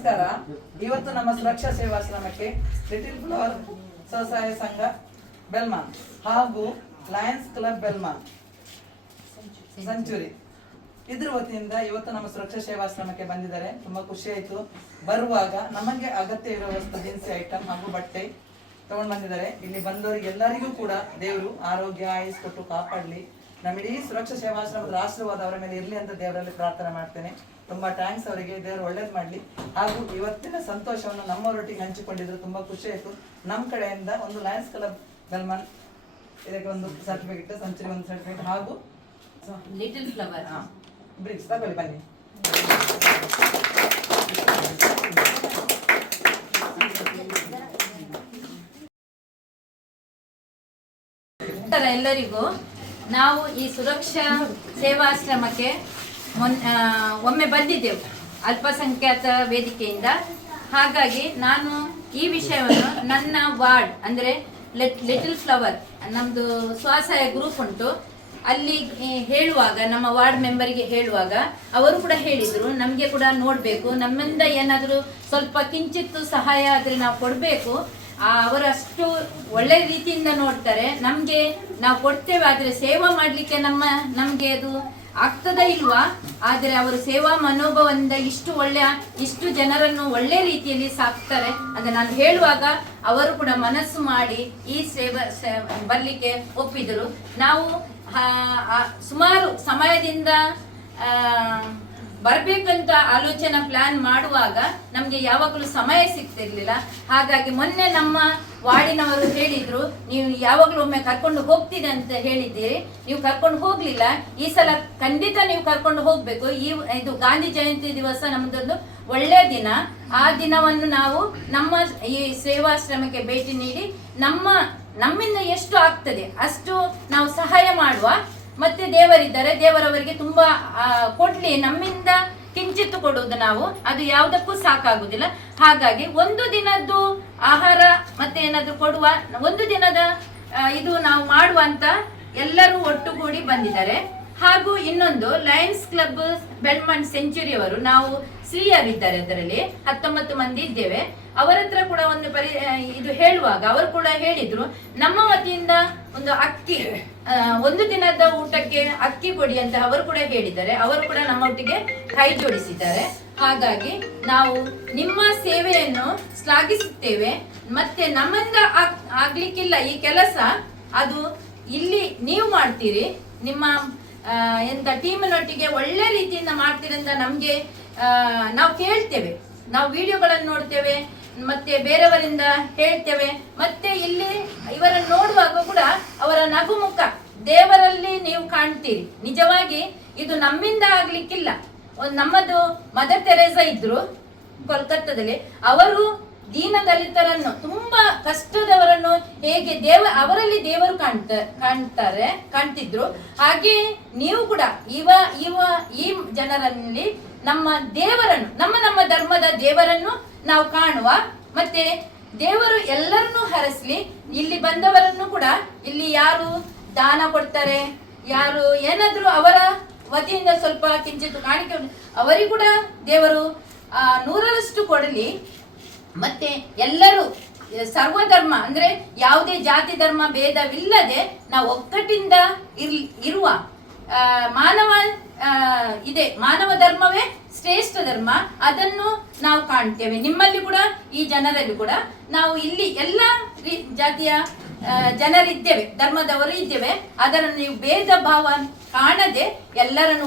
ನಮಸ್ಕಾರ. ಇವತ್ತು ನಮ್ಮ ಸುರಕ್ಷಾ ಸೇವಾಶ್ರಮಕ್ಕೆ ಲಿಟಿಲ್ ಫ್ಲವರ್ ಸ್ವಸಹಾಯ ಸಂಘ ಬೆಲ್ಮಾನ್ ಹಾಗೂ ಲಯನ್ಸ್ ಕ್ಲಬ್ ಬೆಲ್ಮಾನ್ ಸೆಂಚುರಿ ಇದ್ರ ವತಿಯಿಂದ ಇವತ್ತು ನಮ್ಮ ಸುರಕ್ಷಾ ಸೇವಾಶ್ರಮಕ್ಕೆ ಬಂದಿದ್ದಾರೆ. ತುಂಬಾ ಖುಷಿ ಆಯ್ತು. ಬರುವಾಗ ನಮಗೆ ಅಗತ್ಯ ಇರುವ ವಸ್ತು ದಿನಸಿ ಐಟಮ್ ಹಾಗೂ ಬಟ್ಟೆ ತಗೊಂಡು ಬಂದಿದ್ದಾರೆ. ಇಲ್ಲಿ ಬಂದವರಿಗೆ ಎಲ್ಲರಿಗೂ ಕೂಡ ದೇವರು ಆರೋಗ್ಯ ಆಯುಸ್ ಕೊಟ್ಟು ಕಾಪಾಡಲಿ. ನಮ್ಮ ಇಡೀ ಸುರಕ್ಷಾ ಸೇವಾಶ್ರಮದ ಆಶೀರ್ವಾದ ಅವರ ಮೇಲೆ ಇರಲಿ ಅಂತ ದೇವರಲ್ಲಿ ಪ್ರಾರ್ಥನೆ ಮಾಡ್ತೇನೆ. ತುಂಬಾ ಥ್ಯಾಂಕ್ಸ್ ಅವರಿಗೆ. ದೇವರು ಒಳ್ಳೇದು ಮಾಡಲಿ. ಹಾಗೂ ಇವತ್ತಿನ ಸಂತೋಷವನ್ನು ನಮ್ಮವರೊಟ್ಟಿಗೆ ಹಂಚಿಕೊಂಡಿದ್ರು. ತುಂಬಾ ಖುಷಿ ಆಯ್ತು. ನಮ್ಮ ಕಡೆಯಿಂದ ಒಂದು ಲಯನ್ಸ್ ಕ್ಲಬ್ ಬೆಲ್ಮಾನ್ ಇದಕ್ಕೆ ಒಂದು ಸರ್ಟಿಫಿಕೇಟ್, ಸೆಂಚುರಿ ಒಂದು ಸರ್ಟಿಫಿಕೇಟ್ ಹಾಗೂ ಲಿಟಲ್ ಫ್ಲವರ್ ಬ್ರಿಕ್ಸ್ ತಗೊಳ್ಳಿ ಬನ್ನಿ. ಎಲ್ಲರಿಗೂ ನಾವು ಈ ಸುರಕ್ಷಾ ಸೇವಾಶ್ರಮಕ್ಕೆ ಒಮ್ಮೆ ಬಂದಿದ್ದೆವು ಅಲ್ಪಸಂಖ್ಯಾತ ವೇದಿಕೆಯಿಂದ. ಹಾಗಾಗಿ ನಾನು ಈ ವಿಷಯವನ್ನು ನನ್ನ ವಾರ್ಡ್ ಅಂದರೆ ಲಿಟಲ್ ಫ್ಲವರ್ ನಮ್ಮದು ಸ್ವಸಹಾಯ ಗ್ರೂಪ್ ಉಂಟು, ಅಲ್ಲಿ ಹೇಳುವಾಗ ನಮ್ಮ ವಾರ್ಡ್ ಮೆಂಬರಿಗೆ ಹೇಳುವಾಗ ಅವರು ಕೂಡ ಹೇಳಿದರು, ನಮಗೆ ಕೂಡ ನೋಡಬೇಕು, ನಮ್ಮಿಂದ ಏನಾದರೂ ಸ್ವಲ್ಪ ಕಿಂಚಿತ್ತು ಸಹಾಯ ಆದರೆ ನಾವು ಕೊಡಬೇಕು. ಅವರು ಅಷ್ಟು ಒಳ್ಳೆ ರೀತಿಯಿಂದ ನೋಡ್ತಾರೆ. ನಮಗೆ ನಾವು ಕೊಡ್ತೇವೆ, ಆದರೆ ಸೇವಾ ಮಾಡಲಿಕ್ಕೆ ನಮಗೆ ಅದು ಆಗ್ತದ ಇಲ್ವಾ? ಆದರೆ ಅವರು ಸೇವಾ ಮನೋಭಾವದಿಂದ ಇಷ್ಟು ಜನರನ್ನು ಒಳ್ಳೆ ರೀತಿಯಲ್ಲಿ ಸಾಕ್ತಾರೆ ಅಂತ ನಾನು ಹೇಳುವಾಗ ಅವರು ಕೂಡ ಮನಸ್ಸು ಮಾಡಿ ಈ ಬರಲಿಕ್ಕೆ ಒಪ್ಪಿದರು. ನಾವು ಸುಮಾರು ಸಮಯದಿಂದ ಬರಬೇಕಂತ ಆಲೋಚನೆ ಪ್ಲಾನ್ ಮಾಡುವಾಗ ನಮಗೆ ಯಾವಾಗಲೂ ಸಮಯ ಸಿಗ್ತಿರ್ಲಿಲ್ಲ. ಹಾಗಾಗಿ ಮೊನ್ನೆ ನಮ್ಮ ವಾರ್ಡಿನವರು ಹೇಳಿದ್ರು, ನೀವು ಯಾವಾಗಲೂ ಒಮ್ಮೆ ಕರ್ಕೊಂಡು ಹೋಗ್ತೀರಿ ಅಂತ ಹೇಳಿದ್ದೀರಿ, ನೀವು ಕರ್ಕೊಂಡು ಹೋಗ್ಲಿಲ್ಲ. ಈ ಸಲ ಖಂಡಿತ ನೀವು ಕರ್ಕೊಂಡು ಹೋಗ್ಬೇಕು. ಇದು ಗಾಂಧಿ ಜಯಂತಿ ದಿವಸ ನಮ್ದೊಂದು ಒಳ್ಳೆಯ ದಿನ. ಆ ದಿನವನ್ನು ನಾವು ನಮ್ಮ ಈ ಸೇವಾಶ್ರಮಕ್ಕೆ ಭೇಟಿ ನೀಡಿ ನಮ್ಮಿಂದ ಎಷ್ಟು ಆಗ್ತದೆ ಅಷ್ಟು ನಾವು ಸಹಾಯ ಮಾಡುವ. ಮತ್ತೆ ದೇವರಿದ್ದಾರೆ, ದೇವರವರಿಗೆ ತುಂಬಾ ಕೊಡ್ಲಿ. ನಮ್ಮಿಂದ ಕಿಂಚಿತ್ತು ಕೊಡುವುದು ನಾವು, ಅದು ಯಾವುದಕ್ಕೂ ಸಾಕಾಗುದಿಲ್ಲ. ಹಾಗಾಗಿ ಒಂದು ದಿನದ್ದು ಆಹಾರ ಮತ್ತೆ ಏನಾದ್ರು ಕೊಡುವ, ಒಂದು ದಿನದ ಇದು ನಾವು ಮಾಡುವಂತ ಎಲ್ಲರೂ ಒಟ್ಟುಗೂಡಿ ಬಂದಿದ್ದಾರೆ. ಹಾಗೂ ಇನ್ನೊಂದು ಲಯನ್ಸ್ ಕ್ಲಬ್ ಬೆಲ್ಮಾನ್ ಸೆಂಚುರಿ ಅವರು, ನಾವು ಸ್ತ್ರೀಯರಿದ್ದಾರೆ, ಅದರಲ್ಲಿ 19 ಮಂದಿ ಇದ್ದೇವೆ. ಅವರ ಹತ್ರ ಕೂಡ ಇದು ಹೇಳುವಾಗ ಅವರು ಕೂಡ ಹೇಳಿದ್ರು, ನಮ್ಮ ವತಿಯಿಂದ ಒಂದು ಅಕ್ಕಿ, ಒಂದು ದಿನದ ಊಟಕ್ಕೆ ಅಕ್ಕಿ ಕೊಡಿ ಅಂತ ಅವರು ಕೂಡ ಹೇಳಿದ್ದಾರೆ. ಅವರು ಕೂಡ ನಮ್ಮೊಟ್ಟಿಗೆ ಕೈ ಜೋಡಿಸಿದ್ದಾರೆ. ಹಾಗಾಗಿ ನಾವು ನಿಮ್ಮ ಸೇವೆಯನ್ನು ಶ್ಲಾಘಿಸುತ್ತೇವೆ. ಮತ್ತೆ ನಮ್ಮಿಂದ ಆಗ್ಲಿಕ್ಕಿಲ್ಲ ಈ ಕೆಲಸ, ಅದು ಇಲ್ಲಿ ನೀವು ಮಾಡ್ತೀರಿ. ನಿಮ್ಮ ಟೀಮಿನೊಟ್ಟಿಗೆ ಒಳ್ಳೆ ರೀತಿಯಿಂದ ಮಾಡ್ತೀರಿ ಅಂತ ನಮ್ಗೆ ನಾವು ಕೇಳ್ತೇವೆ. ನಾವು ವಿಡಿಯೋಗಳನ್ನು ನೋಡ್ತೇವೆ, ಮತ್ತೆ ಬೇರೆಯವರಿಂದ ಹೇಳ್ತೇವೆ. ಮತ್ತೆ ಇಲ್ಲಿ ಇವರನ್ನು ನೋಡುವಾಗ ಕೂಡ ಅವರ ನಗುಮುಖ ದೇವರಲ್ಲಿ ನೀವು ಕಾಣ್ತೀರಿ. ನಿಜವಾಗಿ ಇದು ನಮ್ಮಿಂದ ಆಗ್ಲಿಕ್ಕಿಲ್ಲ. ನಮ್ಮದು ಮದರ್ ತೆರೇಸಾ ಇದ್ರು ಕೋಲ್ಕತ್ತಾದಲ್ಲಿ, ಅವರು ದೀನದಲಿತರನ್ನು, ತುಂಬಾ ಕಷ್ಟದವರನ್ನು ಹೇಗೆ ಅವರಲ್ಲಿ ದೇವರು ಕಾಣ್ತಿದ್ರು, ಹಾಗೆ ನೀವು ಕೂಡ ಈ ಜನರಲ್ಲಿ ನಮ್ಮ ದೇವರನ್ನು, ನಮ್ಮ ಧರ್ಮದ ದೇವರನ್ನು ನಾವು ಕಾಣುವ. ಮತ್ತೆ ದೇವರು ಎಲ್ಲರನ್ನೂ ಹರಸ್ಲಿ. ಇಲ್ಲಿ ಬಂದವರನ್ನು ಕೂಡ, ಇಲ್ಲಿ ಯಾರು ದಾನ ಕೊಡ್ತಾರೆ, ಯಾರು ಏನಾದ್ರೂ ಅವರ ವತಿಯಿಂದ ಸ್ವಲ್ಪ ಕಿಂಚಿತ್ತು ಕಾಣಿಕೆ, ಅವರಿಗೂ ಕೂಡ ದೇವರು 100ರಷ್ಟು ಕೊಡಲಿ. ಮತ್ತೆ ಎಲ್ಲರೂ ಸರ್ವಧರ್ಮ ಅಂದ್ರೆ ಯಾವುದೇ ಜಾತಿ ಧರ್ಮ ಭೇದವಿಲ್ಲದೆ ನಾವು ಒಗ್ಗಟ್ಟಿಂದ ಇರುವ ಮಾನವ ಧರ್ಮವೇ ಶ್ರೇಷ್ಠ ಧರ್ಮ. ಅದನ್ನು ನಾವು ಕಾಣ್ತೇವೆ ನಿಮ್ಮಲ್ಲಿ ಕೂಡ, ಈ ಜನರಲ್ಲಿ ಕೂಡ. ನಾವು ಇಲ್ಲಿ ಎಲ್ಲ ಜಾತಿಯ ಜನರಿದ್ದೇವೆ, ಧರ್ಮದವರು ಇದ್ದೇವೆ. ಅದನ್ನು ನೀವು ಭೇದ ಭಾವ ಕಾಣದೆ ಎಲ್ಲರನ್ನು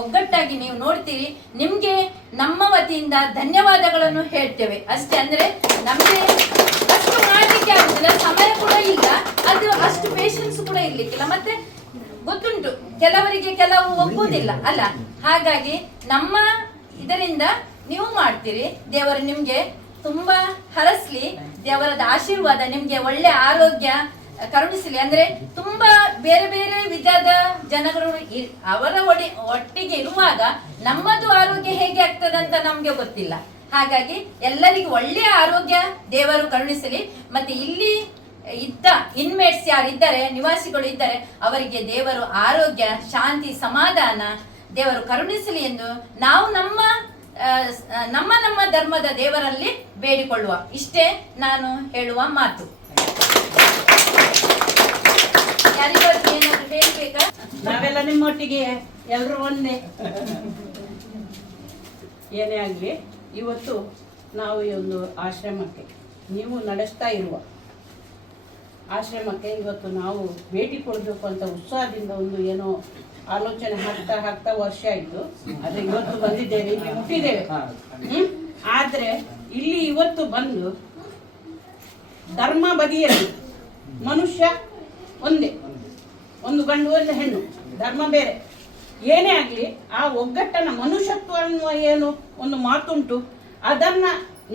ಒಗ್ಗಟ್ಟಾಗಿ ನೀವು ನೋಡ್ತೀರಿ. ನಿಮ್ಗೆ ನಮ್ಮ ವತಿಯಿಂದ ಧನ್ಯವಾದಗಳನ್ನು ಹೇಳ್ತೇವೆ ಅಷ್ಟೇ. ಅಂದ್ರೆ ನಮ್ಗೆ ಅಷ್ಟು ಮಾಡ್ಲಿಕ್ಕೆ ಆಗುದಿಲ್ಲ, ಸಮಯ ಕೂಡ ಇಲ್ಲ, ಅದು ಅಷ್ಟು ಪೇಷನ್ಸ್ ಕೂಡ ಇರ್ಲಿಕ್ಕಿಲ್ಲ. ಮತ್ತೆ ಗೊತ್ತುಂಟು, ಕೆಲವರಿಗೆ ಕೆಲವು ಒಪ್ಪುವುದಿಲ್ಲ ಅಲ್ಲ. ಹಾಗಾಗಿ ನಮ್ಮ ಇದರಿಂದ ನೀವು ಮಾಡ್ತೀರಿ. ದೇವರು ನಿಮ್ಗೆ ತುಂಬಾ ಹರಸ್ಲಿ. ದೇವರದ ಆಶೀರ್ವಾದ ನಿಮ್ಗೆ ಒಳ್ಳೆ ಆರೋಗ್ಯ ಕರುಣಿಸಲಿ. ಅಂದ್ರೆ ತುಂಬಾ ಬೇರೆ ಬೇರೆ ವಿಧದ ಜನಗಳು ಅವರ ಒಟ್ಟಿಗೆ ಇರುವಾಗ ನಮ್ಮದು ಆರೋಗ್ಯ ಹೇಗೆ ಆಗ್ತದಂತ ನಮ್ಗೆ ಗೊತ್ತಿಲ್ಲ. ಹಾಗಾಗಿ ಎಲ್ಲರಿಗೂ ಒಳ್ಳೆಯ ಆರೋಗ್ಯ ದೇವರು ಕರುಣಿಸಲಿ. ಮತ್ತೆ ಇಲ್ಲಿ ಇದ್ದ ಇನ್ಮೇಟ್ಸ್ ಯಾರಿದ್ದಾರೆ, ನಿವಾಸಿಗಳು ಇದ್ದಾರೆ, ಅವರಿಗೆ ದೇವರು ಆರೋಗ್ಯ, ಶಾಂತಿ, ಸಮಾಧಾನ ದೇವರು ಕರುಣಿಸಲಿ ಎಂದು ನಾವು ನಮ್ಮ ನಮ್ಮ ನಮ್ಮ ಧರ್ಮದ ದೇವರಲ್ಲಿ ಬೇಡಿಕೊಳ್ಳುವ. ಇಷ್ಟೇ ನಾನು ಹೇಳುವ ಮಾತು. ಯಾರಿಗಾದ್ರೂ ಏನಾದ್ರು ಹೇಳ್ಬೇಕಾ? ನಾವೆಲ್ಲ ನಿಮ್ಮೊಟ್ಟಿಗೆ ಎಲ್ಲರೂ ಒಂದೇ. ಏನೇ ಆಗಲಿ, ಇವತ್ತು ನಾವು ಈ ಒಂದು ಆಶ್ರಮಕ್ಕೆ, ನೀವು ನಡೆಸ್ತಾ ಇರುವ ಆಶ್ರಮಕ್ಕೆ ಇವತ್ತು ನಾವು ಭೇಟಿ ಕೊಡಬೇಕು ಅಂತ ಉತ್ಸಾಹದಿಂದ ಒಂದು ಏನೋ ಆಲೋಚನೆ ಹಾಕ್ತಾ ವರ್ಷ ಆಯಿತು. ಆದರೆ ಇವತ್ತು ಬಂದಿದ್ದೇವೆ, ಇಲ್ಲಿ ಹುಟ್ಟಿದ್ದೇವೆ. ಆದರೆ ಇಲ್ಲಿ ಇವತ್ತು ಬಂದು ಧರ್ಮ ಬದಿಯಲ್ಲಿ ಮನುಷ್ಯ ಒಂದೇ, ಒಂದು ಗಂಡು ಒಂದು ಹೆಣ್ಣು, ಧರ್ಮ ಬೇರೆ. ಏನೇ ಆಗಲಿ ಆ ಒಗ್ಗಟ್ಟನ ಮನುಷ್ಯತ್ವ ಅನ್ನುವ ಏನು ಒಂದು ಮಾತುಂಟು, ಅದನ್ನ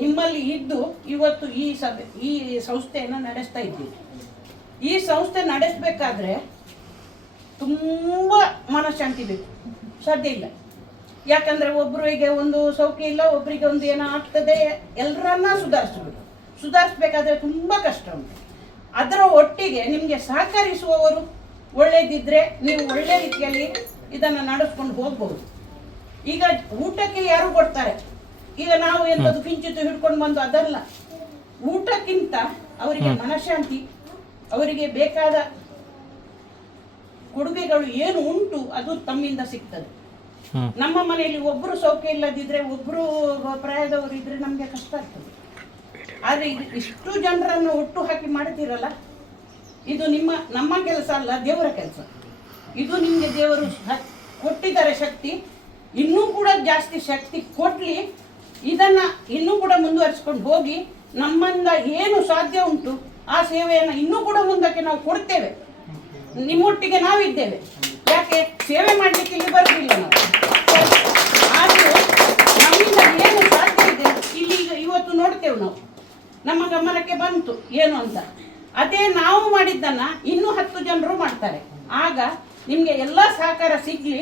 ನಿಮ್ಮಲ್ಲಿ ಇದ್ದು ಇವತ್ತು ಈ ಸಂಸ್ಥೆಯನ್ನು ನಡೆಸ್ತಾ ಇದ್ದೀವಿ. ಈ ಸಂಸ್ಥೆ ನಡೆಸಬೇಕಾದ್ರೆ ತುಂಬ ಮನಃಶಾಂತಿ ಬೇಕು, ಸಾಧ್ಯ ಇಲ್ಲ. ಯಾಕಂದ್ರೆ ಒಬ್ಬರಿಗೆ ಒಂದು ಸೌಖ್ಯ ಇಲ್ಲ, ಒಬ್ಬರಿಗೆ ಒಂದು ಏನೋ ಆಗ್ತದೆ, ಎಲ್ಲರನ್ನ ಸುಧಾರಿಸ್ಬೇಕಾದ್ರೆ ತುಂಬ ಕಷ್ಟ ಉಂಟು. ಅದರ ಒಟ್ಟಿಗೆ ನಿಮಗೆ ಸಹಕರಿಸುವವರು ಒಳ್ಳೇದಿದ್ರೆ ನೀವು ಒಳ್ಳೆ ರೀತಿಯಲ್ಲಿ ಇದನ್ನು ನಡೆಸ್ಕೊಂಡು ಹೋಗ್ಬಹುದು. ಈಗ ಊಟಕ್ಕೆ ಯಾರು ಕೊಡ್ತಾರೆ, ಈಗ ನಾವು ಎಂಥದ್ದು ಕಿಂಚಿತ್ತು ಹಿಡ್ಕೊಂಡು ಬಂದು ಅದಲ್ಲ. ಊಟಕ್ಕಿಂತ ಅವರಿಗೆ ಮನಃಶಾಂತಿ, ಅವರಿಗೆ ಬೇಕಾದ ಕೊಡುಗೆಗಳು ಏನು ಉಂಟು ಅದು ತಮ್ಮಿಂದ ಸಿಗ್ತದೆ. ನಮ್ಮ ಮನೆಯಲ್ಲಿ ಒಬ್ಬರು ಸೌಖ್ಯ ಇಲ್ಲದಿದ್ರೆ, ಒಬ್ಬರು ಪ್ರಾಯದವರು ಇದ್ರೆ ನಮಗೆ ಕಷ್ಟ ಆಗ್ತದೆ. ಆದರೆ ಇದು ಇಷ್ಟು ಜನರನ್ನು ಒಟ್ಟು ಹಾಕಿ ಮಾಡ್ತೀರಲ್ಲ, ಇದು ನಮ್ಮ ಕೆಲಸ ಅಲ್ಲ, ದೇವರ ಕೆಲಸ. ಇದು ನಿಮಗೆ ದೇವರು ಕೊಟ್ಟಿದ್ದಾರೆ ಶಕ್ತಿ, ಇನ್ನೂ ಕೂಡ ಜಾಸ್ತಿ ಶಕ್ತಿ ಕೊಡ್ಲಿ. ಇದನ್ನ ಇನ್ನೂ ಕೂಡ ಮುಂದುವರಿಸ್ಕೊಂಡು ಹೋಗಿ ನಮ್ಮಿಂದ ಏನು ಸಾಧ್ಯ ಉಂಟು ಆ ಸೇವೆಯನ್ನು ಇನ್ನೂ ಕೂಡ ಮುಂದಕ್ಕೆ ನಾವು ಕೊಡ್ತೇವೆ. ನಿಮ್ಮೊಟ್ಟಿಗೆ ನಾವಿದ್ದೇವೆ. ಯಾಕೆ ಸೇವೆ ಮಾಡಲಿಕ್ಕೆ ಇಲ್ಲಿ ಬರೋದಿಲ್ಲ ನಾವು, ಆದರೂ ನಮ್ಮಿಂದ ಏನು ಸಾಧ್ಯ ಇದೆ ಇಲ್ಲಿ ಇವತ್ತು ನೋಡ್ತೇವೆ ನಾವು. ನಮ್ಮ ಗಮನಕ್ಕೆ ಬಂತು ಏನು ಅಂತ. ಅದೇ ನಾವು ಮಾಡಿದ್ದನ್ನ ಇನ್ನೂ 10 ಜನರು ಮಾಡ್ತಾರೆ. ಆಗ ನಿಮಗೆ ಎಲ್ಲ ಸಹಕಾರ ಸಿಗ್ಲಿ.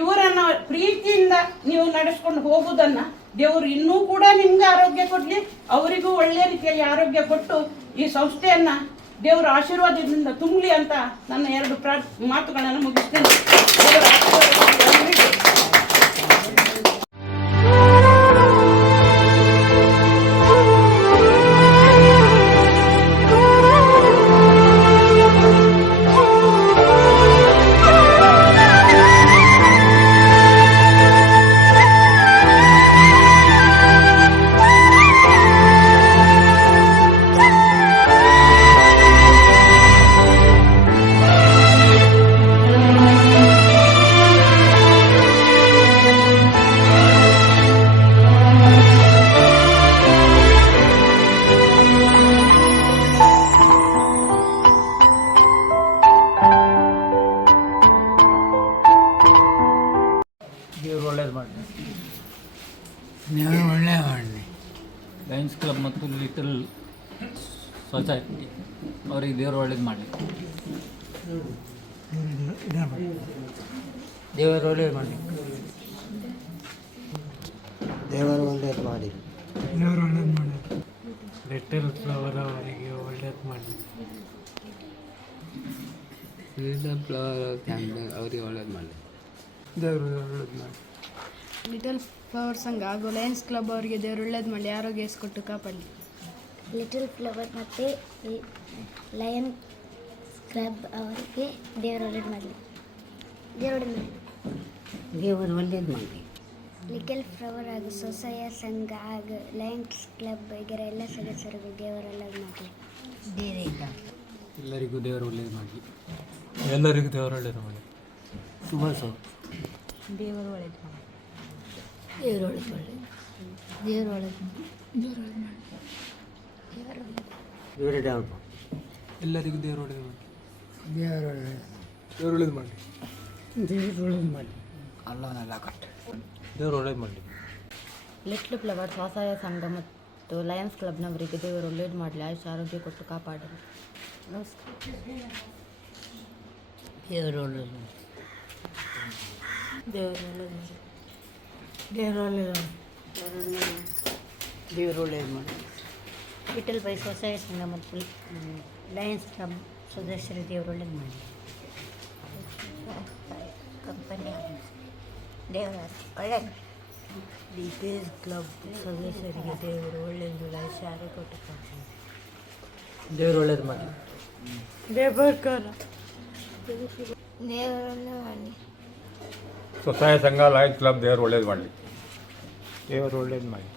ಇವರನ್ನ ಪ್ರೀತಿಯಿಂದ ನೀವು ನಡೆಸ್ಕೊಂಡು ಹೋಗುವುದನ್ನ ದೇವರು ಇನ್ನೂ ಕೂಡ ನಿಮ್ಗೆ ಆರೋಗ್ಯ ಕೊಡ್ಲಿ, ಅವರಿಗೂ ಒಳ್ಳೆ ರೀತಿಯಲ್ಲಿ ಆರೋಗ್ಯ ಕೊಟ್ಟು ಈ ಸಂಸ್ಥೆಯನ್ನ ದೇವರ ಆಶೀರ್ವಾದದಿಂದ ತುಂಬಲಿ ಅಂತ ನನ್ನ 2 ಮಾತುಗಳನ್ನು ಮುಗಿಸ್ತೇನೆ. ದೇವರ ಆಶೀರ್ವಾದ. ದೇವರು ಒಳ್ಳೇದು ಮಾಡಿ. ನೀವು ಒಳ್ಳೆ ಮಾಡಿ. ಲಯನ್ಸ್ ಕ್ಲಬ್ ಮತ್ತು ಲಿಟಲ್ ಸೊಸೈಟಿ ಅವರಿಗೆ ದೇವರು ಒಳ್ಳೇದು ಮಾಡಲಿ. ದೇವರು ಒಳ್ಳೇದು ಮಾಡಿ. ದೇವರು ಒಳ್ಳೇದು ಮಾಡಿ. ದೇವರು ಒಳ್ಳೇದು ಮಾಡಿ. ಲಿಟಲ್ ಫ್ಲವರ್ ಅವರಿಗೆ ಒಳ್ಳೇದು ಮಾಡಿ. ಲಿಟಲ್ ಫ್ಲವರ್ ಕ್ಯಾಂಪೇನ್ ಅವರಿಗೆ ಒಳ್ಳೇದು ಮಾಡಿ. ದೇವರು ಒಳ್ಳೇದು ಮಾಡಿ. ಲಿಟಲ್ ಫ್ಲವರ್ ಸಂಘ ಹಾಗೂ ಲಯನ್ಸ್ ಕ್ಲಬ್ ಅವರಿಗೆ ದೇವರು ಒಳ್ಳೇದು ಮಾಡಲಿ, ಆರೋಗ್ಯ ಕೊಟ್ಟು ಕಾಪಾಡಲಿ. ಲಿಟಲ್ ಫ್ಲವರ್ ಮತ್ತು ಲಯನ್ ಕ್ಲಬ್ ಅವರಿಗೆ ದೇವರು ಒಳ್ಳೇದು ಮಾಡಲಿ. ದೇವರು ಒಳ್ಳೇದು ಮಾಡಲಿ. ಲಿಟಲ್ ಫ್ಲವರ್ ಹಾಗೂ ಸ್ವಸಹಾಯ ಸಂಘ ಹಾಗೂ ಲಯನ್ಸ್ ಕ್ಲಬ್ ಇದರ ಎಲ್ಲ ಸದಸ್ಯರಿಗೂ ದೇವರು ಒಳ್ಳೇದು ಮಾಡಲಿ. ಎಲ್ಲರಿಗೂ ದೇವರು ಒಳ್ಳೇದು ಮಾಡಲಿ. ಎಲ್ಲರಿಗೂ ದೇವರು ಒಳ್ಳೇದು ಮಾಡಿ. ಶುಭ ದೇವರು ಒಳ್ಳೇದು ಮಾಡಲಿ. ದೇವರು ಒಳ್ಳೇದು ಮಾಡಲಿ. ದೇವರು ಒಳ್ಳೇದು ದೇವರು ಡೌನ್. ಎಲ್ಲರಿಗೂ ದೇವರು ಒಳ್ಳೇದು ಮಾಡಿ. ದೇವರು ಒಳ್ಳೇದು. ದೇವರು ಒಳ್ಳೇದು ಮಾಡಿ. ದೇವರು ಒಳ್ಳೇದು ಮಾಡಲಿ. ಅಲ್ಲವನ್ನೆಲ್ಲ ಕಟ್ಟು. ದೇವರು ಒಳ್ಳೇದು ಮಾಡಲಿ. ಲಿಟ್ಲ್ ಫ್ಲವರ್ ಸ್ವಸಹಾಯ ಸಂಘ ಮತ್ತು ಲಯನ್ಸ್ ಕ್ಲಬ್ನವರಿಗೆ ದೇವರು ಒಳ್ಳೇದು ಮಾಡಲಿ, ಆಯುಷ್ಯ ಆರೋಗ್ಯ ಕೊಟ್ಟು ಕಾಪಾಡಲಿ. ನಮಸ್ಕಾರ. ದೇವರು ಒಳ್ಳೇದು ಮಾಡಿ. ದೇವರು ಒಳ್ಳೇದು ಮಾಡಲಿ. ದೇವರು ಒಳ್ಳೇದು ಮಾಡಿ. ದೇವರು ಒಳ್ಳೇದು ಮಾಡಿ. ಲಿಟಲ್ ಬೈ ಸ್ವಸಹಾಯ ಸಂಘ ಮತ್ತು ಲಯನ್ಸ್ ಕ್ಲಬ್ ಸದಸ್ಯರಿಗೆ ದೇವರು ಒಳ್ಳೇದು ಮಾಡಲಿ. ಕಂಪನಿ ದೇವರು ಒಳ್ಳೇದು ಡಿಟೇಲ್ಸ್ ಕ್ಲಬ್ ಸದಸ್ಯರಿಗೆ ದೇವರು ಒಳ್ಳೆಯದು ಶಾಲೆ ಕೊಟ್ಟು ದೇವರು ಒಳ್ಳೇದು ಮಾಡಿ. ದೇವರನ್ನು ಮಾಡಿ. ಸ್ವಸಹಾಯ ಸಂಘ ಲಯನ್ಸ್ ಕ್ಲಬ್ ದೇವರು ಒಳ್ಳೇದು ಮಾಡಲಿ. ದೇವರು ಒಳ್ಳೇದು ಮಾಡಿ.